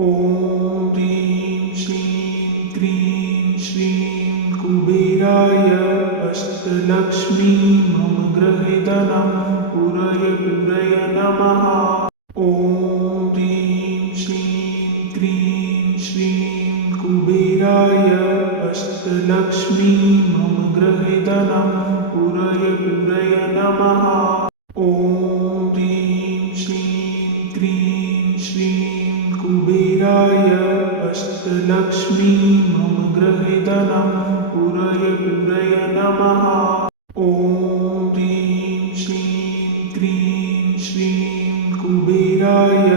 ॐ ह्रीं श्रीं क्रीं श्रीं कुबेराय अष्टलक्ष्मी मम गृहे धनं पूरय नमः। ॐ ह्रीं श्रीं क्रीं श्रीं कुबेराय अष्टलक्ष्मी मम गृहे धनं पूरय नमः। ॐ ह्रीं श्रीं क्रीं श्रीं कुबेराय अष्टलक्ष्मी मम गृहे धनं पूरय नमः। ॐ ह्रीं श्रीं क्रीं श्रीं कुबेराय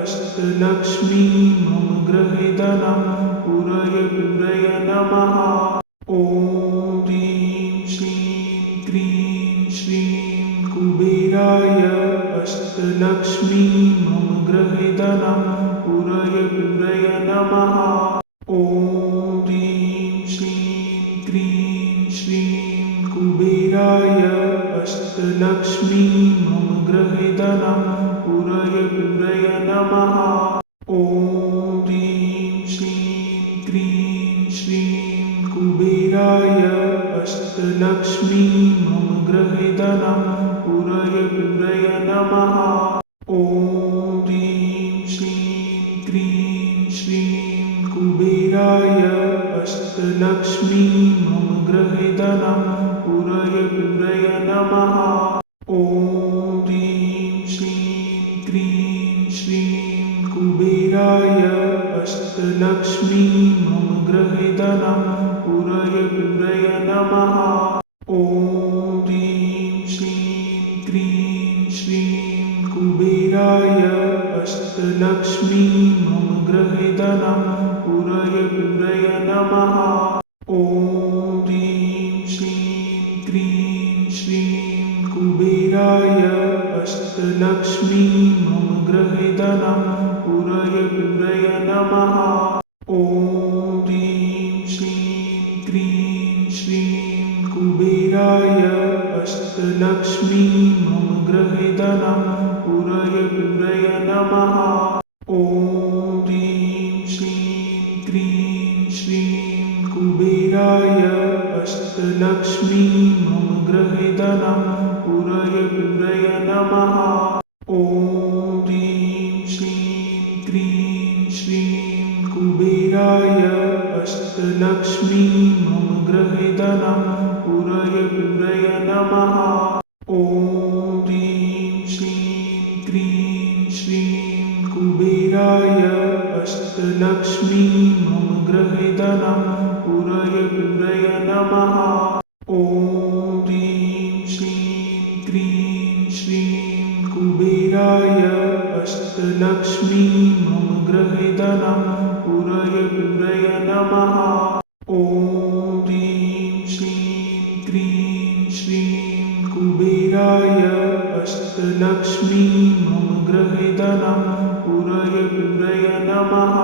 अष्टलक्ष्मी मम गृहे धनं पूरय नमः। ॐ ह्रीं श्रीं क्रीं श्रीं कुबेराय अष्टलक्ष्मी मम गृहे धनं पूरय नमः। ॐ ह्रीं श्रीं क्रीं श्रीं कुबेराय अष्टलक्ष्मी मम गृहे धनं पूरय नमः। ॐ ह्रीं श्रीं क्रीं श्रीं कुबेराय अष्टलक्ष्मी मम गृहे धनं पूरय नमः। ॐ ह्रीं श्रीं क्रीं श्रीं कुबेराय अष्टलक्ष्मी मम गृहे धनं पूरय नमः। ॐ ह्रीं श्रीं क्रीं श्रीं कुबेराय अष्टलक्ष्मी मम गृहे धनं पूरय नमः। ॐ ह्रीं श्रीं क्रीं श्रीं कुबेराय अष्टलक्ष्मी मम गृहे धनं पूरय नमः। ॐ ह्रीं श्रीं क्रीं श्रीं कुबेराय अष्टलक्ष्मी मम गृहे धनं पूरय नमः। ॐ ह्रीं श्रीं क्रीं श्रीं कुबेराय अष्टलक्ष्मी मम गृहे धनं पूरय नमः। ॐ ह्रीं श्रीं क्रीं श्रीं कुबेराय अष्टलक्ष्मी मम गृहे धनं पूरय नमः। ॐ ह्रीं श्रीं क्रीं श्रीं कुबेराय अष्टलक्ष्मी मम गृहे धनं पूरय नमः। ॐ ह्रीं श्रीं क्रीं श्रीं कुबेराय अष्टलक्ष्मी मम गृहे धनं पूरय नमः। ॐ ह्रीं श्रीं क्रीं श्रीं कुबेराय अष्टलक्ष्मी मम गृहे धनं पूरय नमः। ॐ ह्रीं श्रीं क्रीं श्रीं कुबेराय अष्टलक्ष्मी मम गृहे धनं पूरय नमः।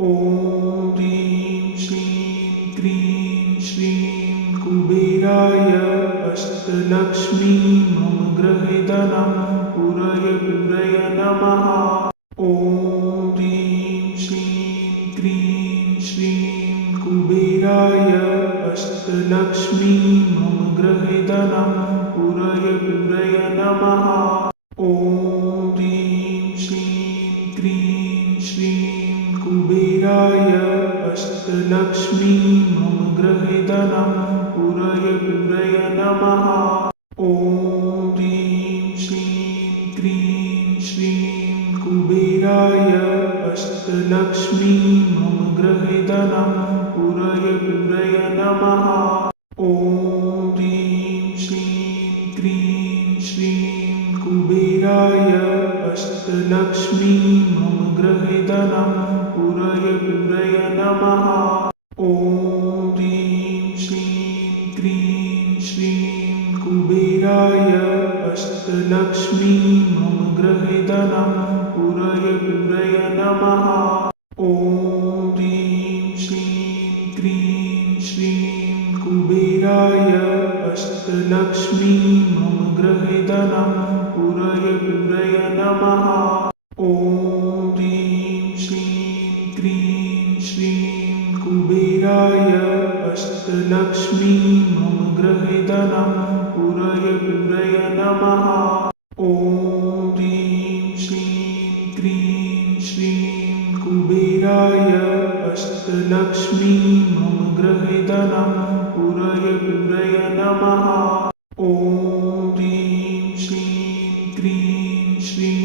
ॐ ह्रीं श्रीं क्रीं श्रीं कुबेराय अष्टलक्ष्मी मम गृहे धनं पूरय नमः। ॐ ह्रीं श्रीं क्रीं श्रीं कुबेराय अष्टलक्ष्मी मम गृहे धनं पूरय नमः। ॐ ह्रीं श्रीं क्रीं श्रीं कुबेराय अष्टलक्ष्मी मम गृहे धनं पूरय नमः। ॐ ह्रीं श्रीं क्रीं श्रीं कुबेराय अष्टलक्ष्मी मम गृहे धनं पूरय नमः। ॐ ह्रीं श्रीं क्रीं श्रीं कुबेराय अष्टलक्ष्मी मम गृहे धनं पूरय नमः। ॐ ह्रीं श्रीं क्रीं श्रीं कुबेराय अष्टलक्ष्मी मम गृहे धनं पूरय नमः। ॐ ह्रीं श्रीं क्रीं श्रीं कुबेराय अष्टलक्ष्मी मम गृहे धनं पूरय नमः। ॐ ह्रीं श्रीं अष्टलक्ष्मी मम गृहे धनं पूरय पूरय नमः। ॐ ह्रीं श्रीं क्रीं श्रीं कुबेराय अष्टलक्ष्मी मम गृहे धनं पूरय पूरय नमः। ॐ ह्रीं श्रीं क्रीं श्रीं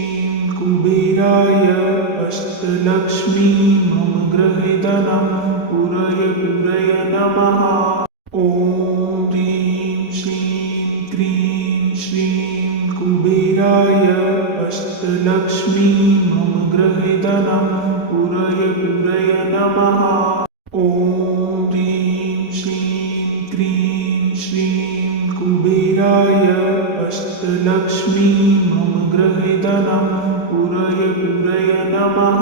कुबेराय अष्टलक्ष्मी मम गृहे धनं पूरय पूरय नमः। ॐ ह्रीं श्रीं क्रीं श्रीं कुबेराय अष्टलक्ष्मी मम गृहे धनं पूरय पूरय नमः। ॐ ह्रीं श्रीं क्रीं श्रीं कुबेराय अष्टलक्ष्मी मम गृहे धनं पूरय पूरय नमः।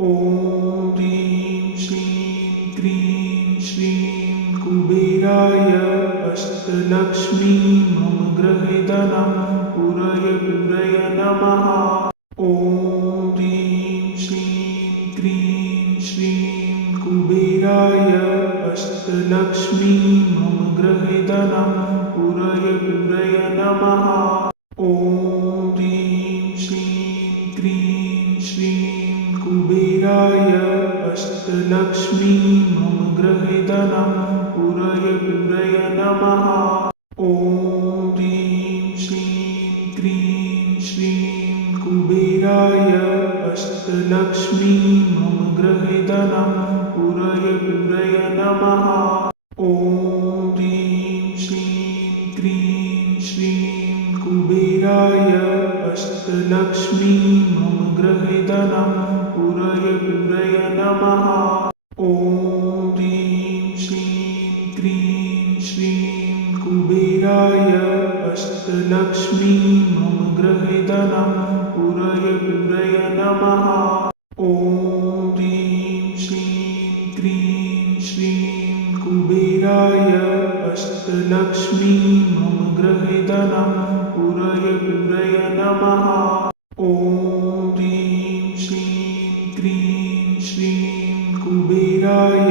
ॐ ह्रीं श्रीं क्रीं श्रीं कुबेराय अष्टलक्ष्मी मम गृहे धनं पूरय पूरय नमः। ॐ ह्रीं श्रीं क्रीं श्रीं कुबेराय अष्टलक्ष्मी मम गृहे धनं पूरय पूरय नमः। ॐ ह्रीं श्रीं क्रीं श्रीं कुबेराय अष्टलक्ष्मी मम गृहे धनं पूरय पूरय नमः। ॐ ह्रीं श्रीं क्रीं श्रीं कुबेराय अष्टलक्ष्मी मम गृहे धनं पूरय पूरय नमः। ॐ ह्रीं श्रीं क्रीं श्रीं कुबेराय अष्टलक्ष्मी मम गृहे धनं पूरय पूरय नमः। ॐ ह्रीं श्रीं क्रीं श्रीं कुबेराय अष्टलक्ष्मी मम गृहे धनं पूरय पूरय नमः। ॐ ह्रीं श्रीं क्रीं श्रीं कुबेराय अष्टलक्ष्मी मम गृहे धनं पूरय पूरय नमः। ॐ ह्रीं श्रीं क्रीं श्रीं कुबेराय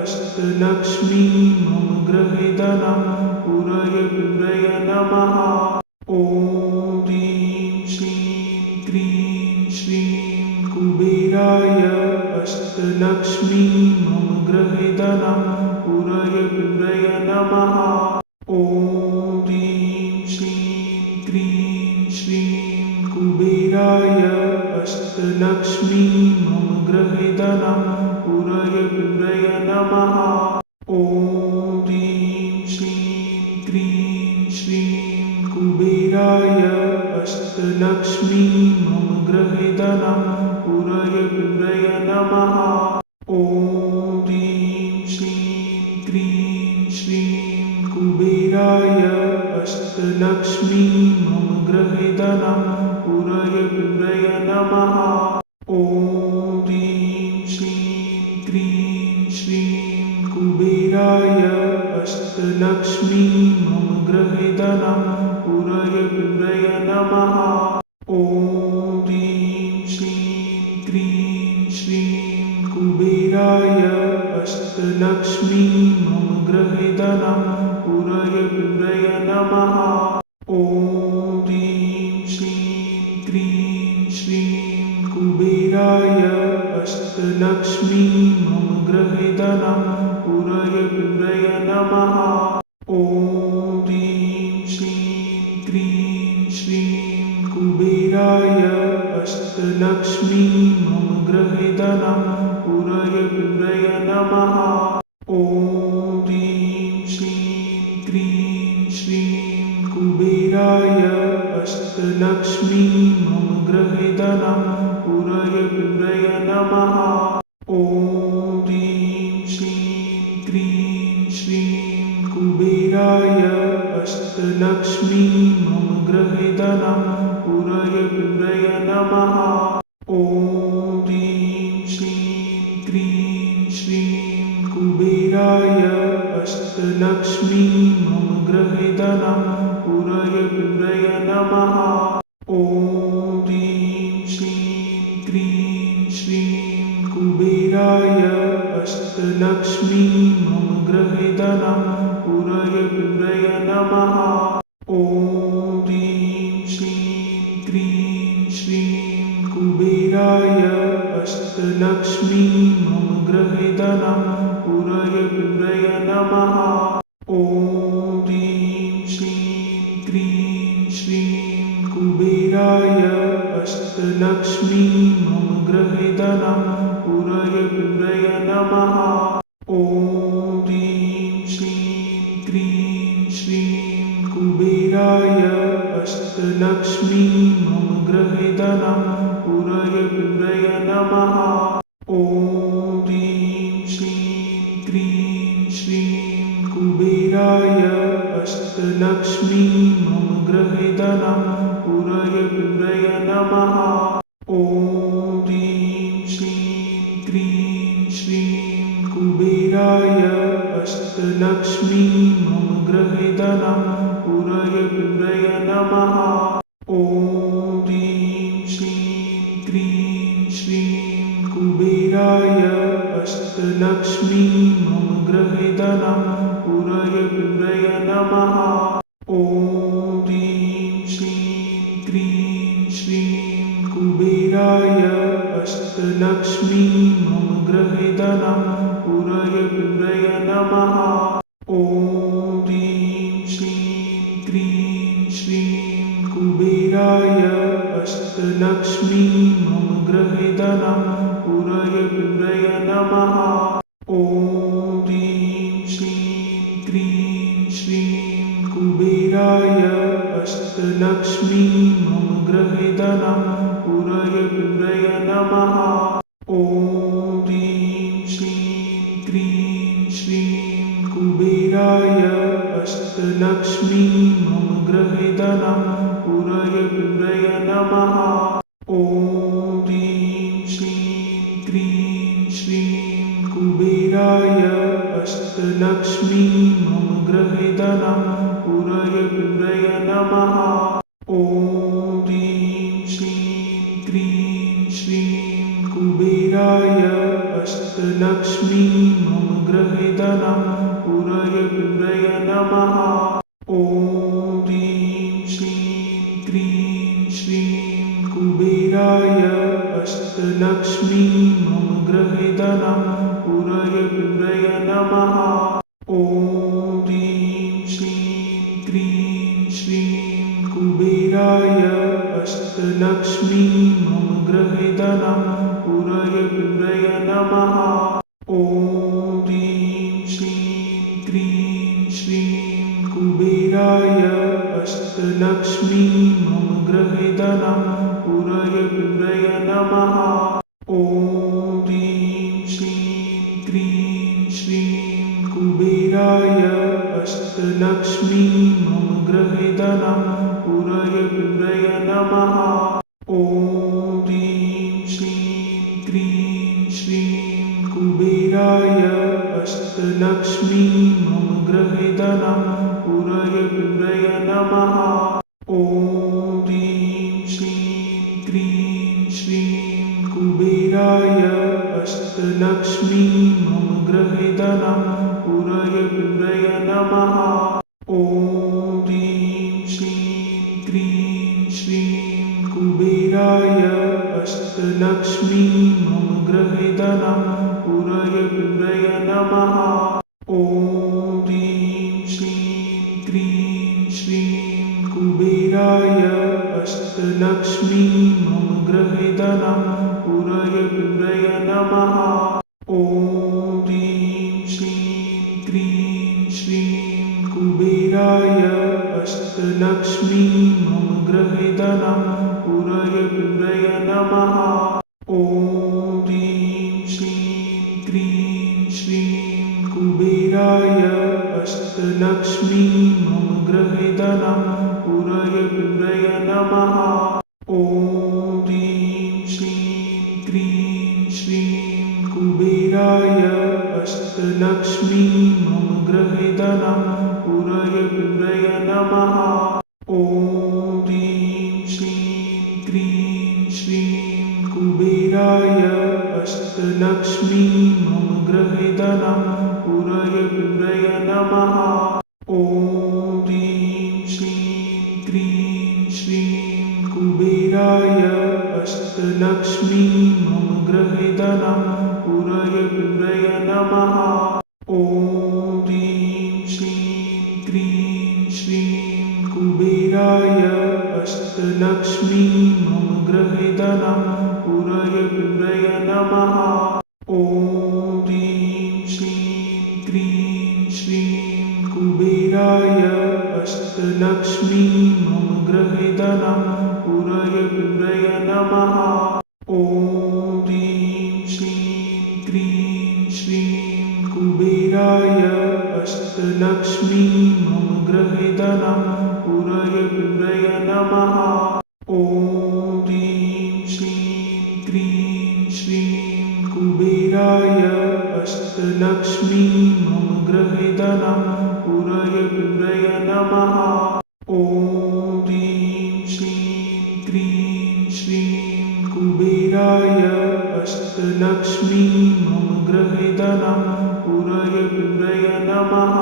अष्टलक्ष्मी मम गृहे धनं पूरय पूरय नमः। ॐ ह्रीं श्रीं क्रीं श्रीं कुबेराय अष्टलक्ष्मी मम गृहे धनं पूरय पूरय नमः। ॐ ह्रीं श्रीं क्रीं श्रीं कुबेराय अष्टलक्ष्मी मम गृहे धनं पूरय पूरय नमः। ॐ ह्रीं श्रीं क्रीं श्रीं कुबेराय अष्टलक्ष्मी मम गृहे धनं पूरय पूरय नमः। ॐ ह्रीं श्रीं क्रीं श्रीं कुबेराय अष्टलक्ष्मी मम गृहे धनं पूरय पूरय नमः। ॐ ह्रीं श्रीं क्रीं श्रीं कुबेराय अष्टलक्ष्मी मम गृहे धनं पूरय पूरय नमः। ॐ ह्रीं श्रीं क्रीं श्रीं कुबेराय अष्टलक्ष्मी मम गृहे धनं पूरय पूरय नमः। ॐ ह्रीं श्रीं क्रीं श्रीं कुबेराय अष्टलक्ष्मी मम गृहे धनं पूरय पूरय नमः। ॐ ह्रीं श्रीं क्रीं श्रीं कुबेराय अष्टलक्ष्मी मम गृहे धनं पूरय पूरय नमः। ॐ ह्रीं श्रीं क्रीं श्रीं कुबेराय अष्टलक्ष्मी मम गृहे धनं पूरय पूरय नमः। ॐ ह्रीं श्रीं क्रीं श्रीं कुबेराय अष्टलक्ष्मी मम गृहे धनं पूरय पूरय नमः। ॐ ह्रीं श्रीं क्रीं श्रीं कुबेराय अष्टलक्ष्मी मम गृहे धनं पूरय पूरय नमः। ॐ ह्रीं श्रीं क्रीं श्रीं कुबेराय अष्टलक्ष्मी मम गृहे धनं धनं पूरय पूरय नमः। ॐ ह्रीं श्रीं क्रीं श्रीं कुबेराय अष्टलक्ष्मी मम गृहे धनं पूरय पूरय नमः। ॐ ह्रीं श्रीं क्रीं श्रीं कुबेराय अष्टलक्ष्मी मम गृहे धनं पूरय पूरय नमः। ॐ ह्रीं श्रीं क्रीं श्रीं कुबेराय अष्टलक्ष्मी मम गृहे धनं पूरय पूरय नमः। ॐ ह्रीं श्रीं क्रीं श्रीं कुबेराय अष्टलक्ष्मी मम गृहे धनं पूरय पूरय नमः। ॐ ह्रीं श्रीं क्रीं श्रीं कुबेराय अष्टलक्ष्मी मम गृहे धनं पूरय पूरय नमः। ॐ ह्रीं श्रीं क्रीं श्रीं कुबेराय अष्टलक्ष्मी मम गृहे धनं पूरय पूरय नमः। ॐ ह्रीं श्रीं क्रीं श्रीं कुबेराय अष्टलक्ष्मी मम गृहे धनं पूरय पूरय नमः। ॐ ह्रीं श्रीं क्रीं श्रीं कुबेराय अष्टलक्ष्मी मम गृहे धनं पूरय पूरय नमः। ॐ ह्रीं श्रीं क्रीं श्रीं कुबेराय अष्टलक्ष्मी मम गृहे धनं पूरय पूरय नमः। ॐ ह्रीं श्रीं क्रीं श्रीं कुबेराय अष्टलक्ष्मी मम गृहे धनं पूरय पूरय नमः। ॐ ह्रीं श्रीं क्रीं श्रीं कुबेराय अष्टलक्ष्मी मम गृहे धनं पूरय पूरय नमः। ॐ ह्रीं श्रीं क्रीं श्रीं कुबेराय अष्टलक्ष्मी मम गृहे धनं पूरय पूरय नमः। ॐ ह्रीं श्रीं क्रीं श्रीं कुबेराय अष्टलक्ष्मी मम गृहे धनं पूरय पूरय नमः। ॐ ह्रीं श्रीं क्रीं श्रीं कुबेराय अष्टलक्ष्मी मम गृहे धनं पूरय पूरय नमः। ॐ ह्रीं श्रीं क्रीं श्रीं कुबेराय अष्टलक्ष्मी मम गृहे धनं पूरय पूरय नमः। ॐ ह्रीं श्रीं क्रीं श्रीं कुबेराय अष्टलक्ष्मी मम गृहे धनं पूरय पूरय नमः। ॐ ह्रीं श्रीं क्रीं श्रीं कुबेराय अष्टलक्ष्मी मम गृहे धनं पूरय पूरय नमः। ॐ ह्रीं श्रीं क्रीं श्रीं कुबेराय अष्टलक्ष्मी मम गृहे धनं पूरय पूरय नमः। ॐ ह्रीं श्रीं क्रीं श्रीं कुबेराय अष्टलक्ष्मी मम गृहे धनं पूरय पूरय नमः। ॐ ह्रीं श्रीं क्रीं श्रीं कुबेराय अष्टलक्ष्मी मम गृहे धनं पूरय पूरय नमः। ॐ ह्रीं श्रीं क्रीं श्रीं कुबेराय अष्टलक्ष्मी मम गृहे धनं पूरय पूरय नमः। ॐ ह्रीं श्रीं क्रीं श्रीं कुबेराय अष्टलक्ष्मी मम गृहे धनं पूरय पूरय नमः। ॐ ह्रीं श्रीं क्रीं श्रीं कुबेराय अष्टलक्ष्मी मम गृहे धनं पूरय पूरय नमः। ॐ ह्रीं श्रीं क्रीं श्रीं कुबेराय अष्टलक्ष्मी मम गृहे धनं पूरय पूरय नमः। ॐ ह्रीं श्रीं क्रीं श्रीं कुबेराय अष्टलक्ष्मी मम गृहे धनं पूरय पूरय नमः। ॐ ह्रीं श्रीं क्रीं श्रीं कुबेराय अष्टलक्ष्मी मम गृहे धनं पूरय पूरय नमः। ॐ ह्रीं श्रीं क्रीं श्रीं कुबेराय अष्टलक्ष्मी मम गृहे धनं पूरय पूरय नमः। ॐ ह्रीं श्रीं क्रीं श्रीं कुबेराय अष्टलक्ष्मी मम गृहे धनं पूरय पूरय नमः। ॐ ह्रीं श्रीं क्रीं श्रीं कुबेराय अष्टलक्ष्मी मम गृहे धनं पूरय पूरय नमः। ॐ ह्रीं श्रीं क्रीं श्रीं कुबेराय अष्टलक्ष्मी मम गृहे धनं पूरय पूरय नमः।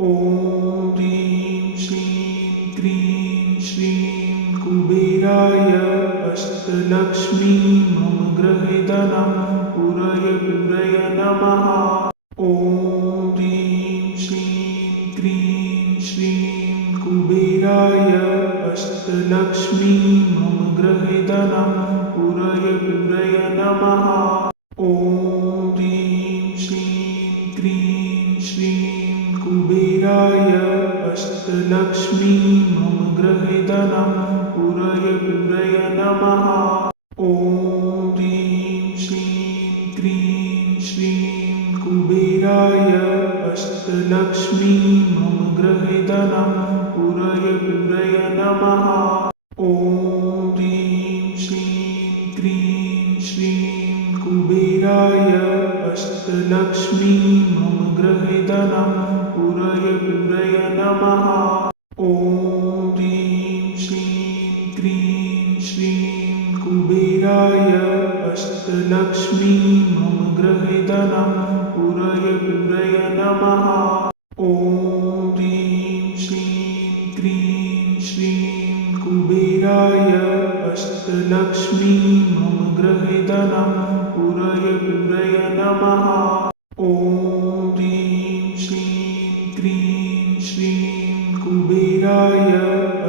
ॐ ह्रीं श्रीं क्रीं श्रीं कुबेराय अष्टलक्ष्मी मम गृहे धनं पूरय पूरय नमः। ॐ ह्रीं श्रीं क्रीं श्रीं कुबेराय अष्टलक्ष्मी मम गृहे धनं पूरय पूरय नमः। ॐ ह्रीं श्रीं क्रीं श्रीं कुबेराय अष्टलक्ष्मी मम गृहे धनं पूरय पूरय नमः। ॐ ह्रीं श्रीं क्रीं श्रीं कुबेराय अष्टलक्ष्मी मम गृहे धनं पूरय पूरय नमः। ॐ ह्रीं श्रीं क्रीं श्रीं कुबेराय अष्टलक्ष्मी मम गृहे धनं पूरय पूरय नमः। ॐ ह्रीं श्रीं क्रीं श्रीं कुबेराय अष्टलक्ष्मी मम गृहे धनं पूरय पूरय नमः। ॐ ह्रीं श्रीं क्रीं श्रीं कुबेराय अष्टलक्ष्मी मम गृहे धनं पूरय पूरय नमः। ॐ ह्रीं श्रीं क्रीं श्रीं कुबेराय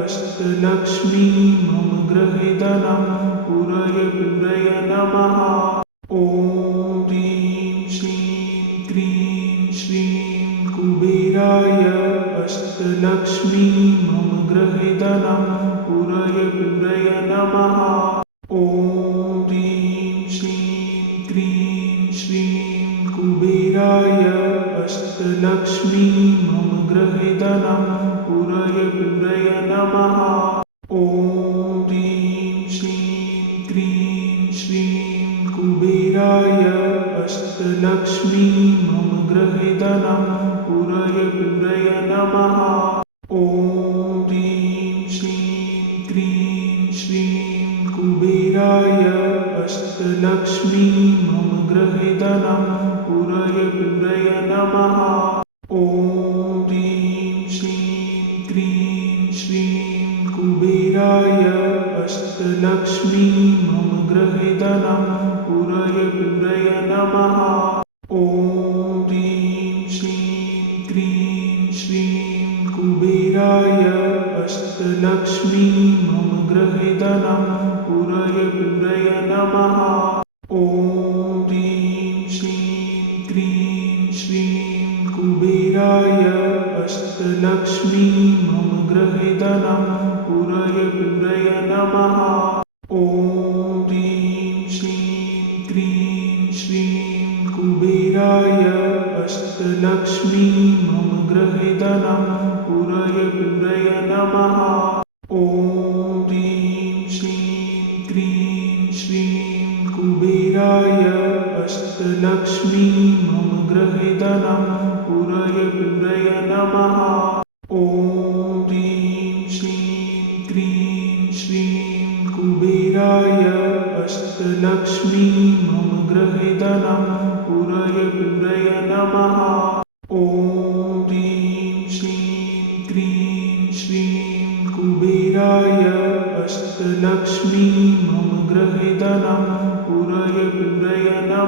अष्टलक्ष्मी मम गृहे धनं पूरय पूरय नमः। ॐ ह्रीं श्रीं क्रीं श्रीं कुबेराय अष्टलक्ष्मी मम गृहे धनं पूरय पूरय नमः। ॐ ह्रीं श्रीं क्रीं श्रीं कुबेराय अष्टलक्ष्मी मम गृहे धनं पूरय पूरय नमः। ॐ ह्रीं श्रीं क्रीं श्रीं कुबेराय अष्टलक्ष्मी मम गृहे धनं पूरय पूरय नमः। ॐ ह्रीं श्रीं क्रीं श्रीं कुबेराय अष्टलक्ष्मी मम गृहे धनं पूरय पूरय नमः। ॐ ह्रीं श्रीं क्रीं श्रीं कुबेराय अष्टलक्ष्मी मम गृहे धनं पूरय पूरय नमः। ॐ ह्रीं श्रीं क्रीं श्रीं कुबेराय अष्टलक्ष्मी मम गृहे धनं पूरय पूरय नमः। ॐ ह्रीं श्रीं क्रीं श्रीं कुबेराय अष्टलक्ष्मी मम गृहे धनं पूरय पूरय नमः। ॐ ह्रीं श्रीं क्रीं श्रीं कुबेराय अष्टलक्ष्मी मम गृहे धनं पूरय पूरय नमः। ॐ ह्रीं श्रीं क्रीं श्रीं कुबेराय अष्टलक्ष्मी मम गृहे धनं पूरय पूरय नमः। ॐ ह्रीं श्रीं क्रीं श्रीं कुबेराय अष्टलक्ष्मी मम गृहे धनं पूरय पूरय नमः। ॐ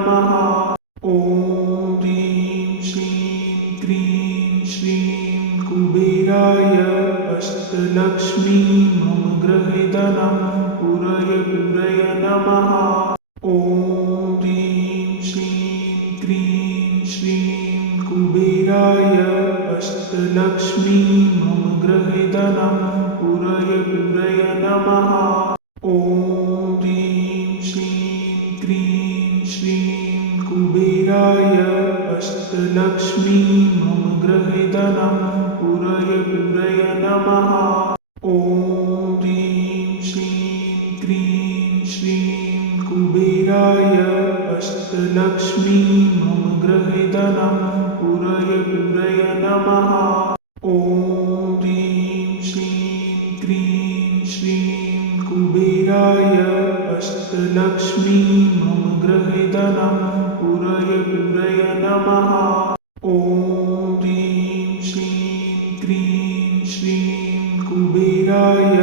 नमः। ॐ ह्रीं श्रीं क्रीं श्रीं कुबेराय अष्टलक्ष्मी मम गृहे धनं पूरय नमः। ॐ ह्रीं श्रीं क्रीं श्रीं कुबेराय अष्टलक्ष्मी मम गृहे धनं पूरय नमः। ॐ ह्रीं श्रीं क्रीं श्रीं कुबेराय अष्टलक्ष्मी मम गृहे धनं पूरय नमः। ॐ ह्रीं श्रीं क्रीं श्रीं कुबेराय अष्टलक्ष्मी मम गृहे धनं पूरय नमः। ॐ ह्रीं श्रीं क्रीं श्रीं कुबेराय अष्टलक्ष्मी मम गृहे धनं पूरय नमः। ॐ ह्रीं श्रीं क्रीं श्रीं कुबेराय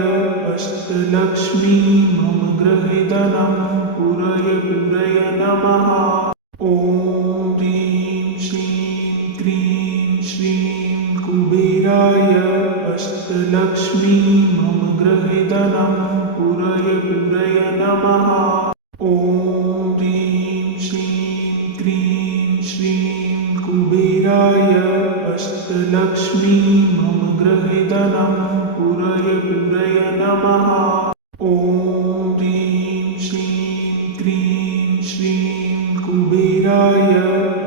अष्टलक्ष्मी मम गृहे धनं पूरय नमः। ॐ ह्रीं श्रीं क्रीं श्रीं कुबेराय अष्टलक्ष्मी मम गृहे धनं पूरय नमः। ॐ ह्रीं श्रीं क्रीं श्रीं कुबेराय अष्टलक्ष्मी मम गृहे धनं पूरय नमः। ॐ ह्रीं श्रीं क्रीं श्रीं कुबेराय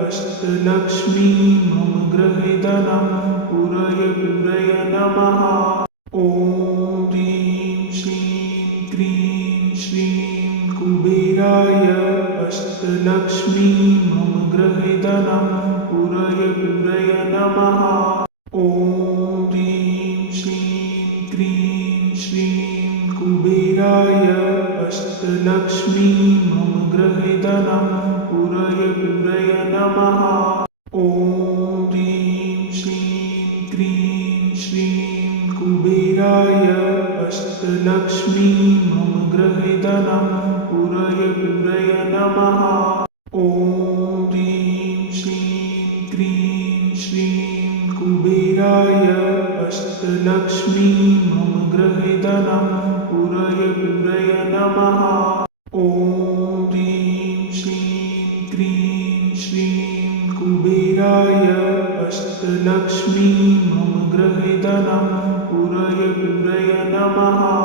अष्टलक्ष्मी मम गृहे धनं पूरय नमः। ॐ ह्रीं श्रीं क्रीं श्रीं कुबेराय अष्टलक्ष्मी मम गृहे धनं पूरय नमः। ॐ ह्रीं श्रीं क्रीं श्रीं कुबेराय अष्टलक्ष्मी मम गृहे धनं पूरय नमः। ॐ ह्रीं श्रीं क्रीं श्रीं कुबेराय अष्टलक्ष्मी मम गृहे धनं पूरय नमः। ॐ ह्रीं श्रीं क्रीं श्रीं कुबेराय अष्टलक्ष्मी मम गृहे धनं पूरय नमः। ॐ ह्रीं श्रीं क्रीं श्रीं कुबेराय अष्टलक्ष्मी मम गृहे धनं पूरय नमः।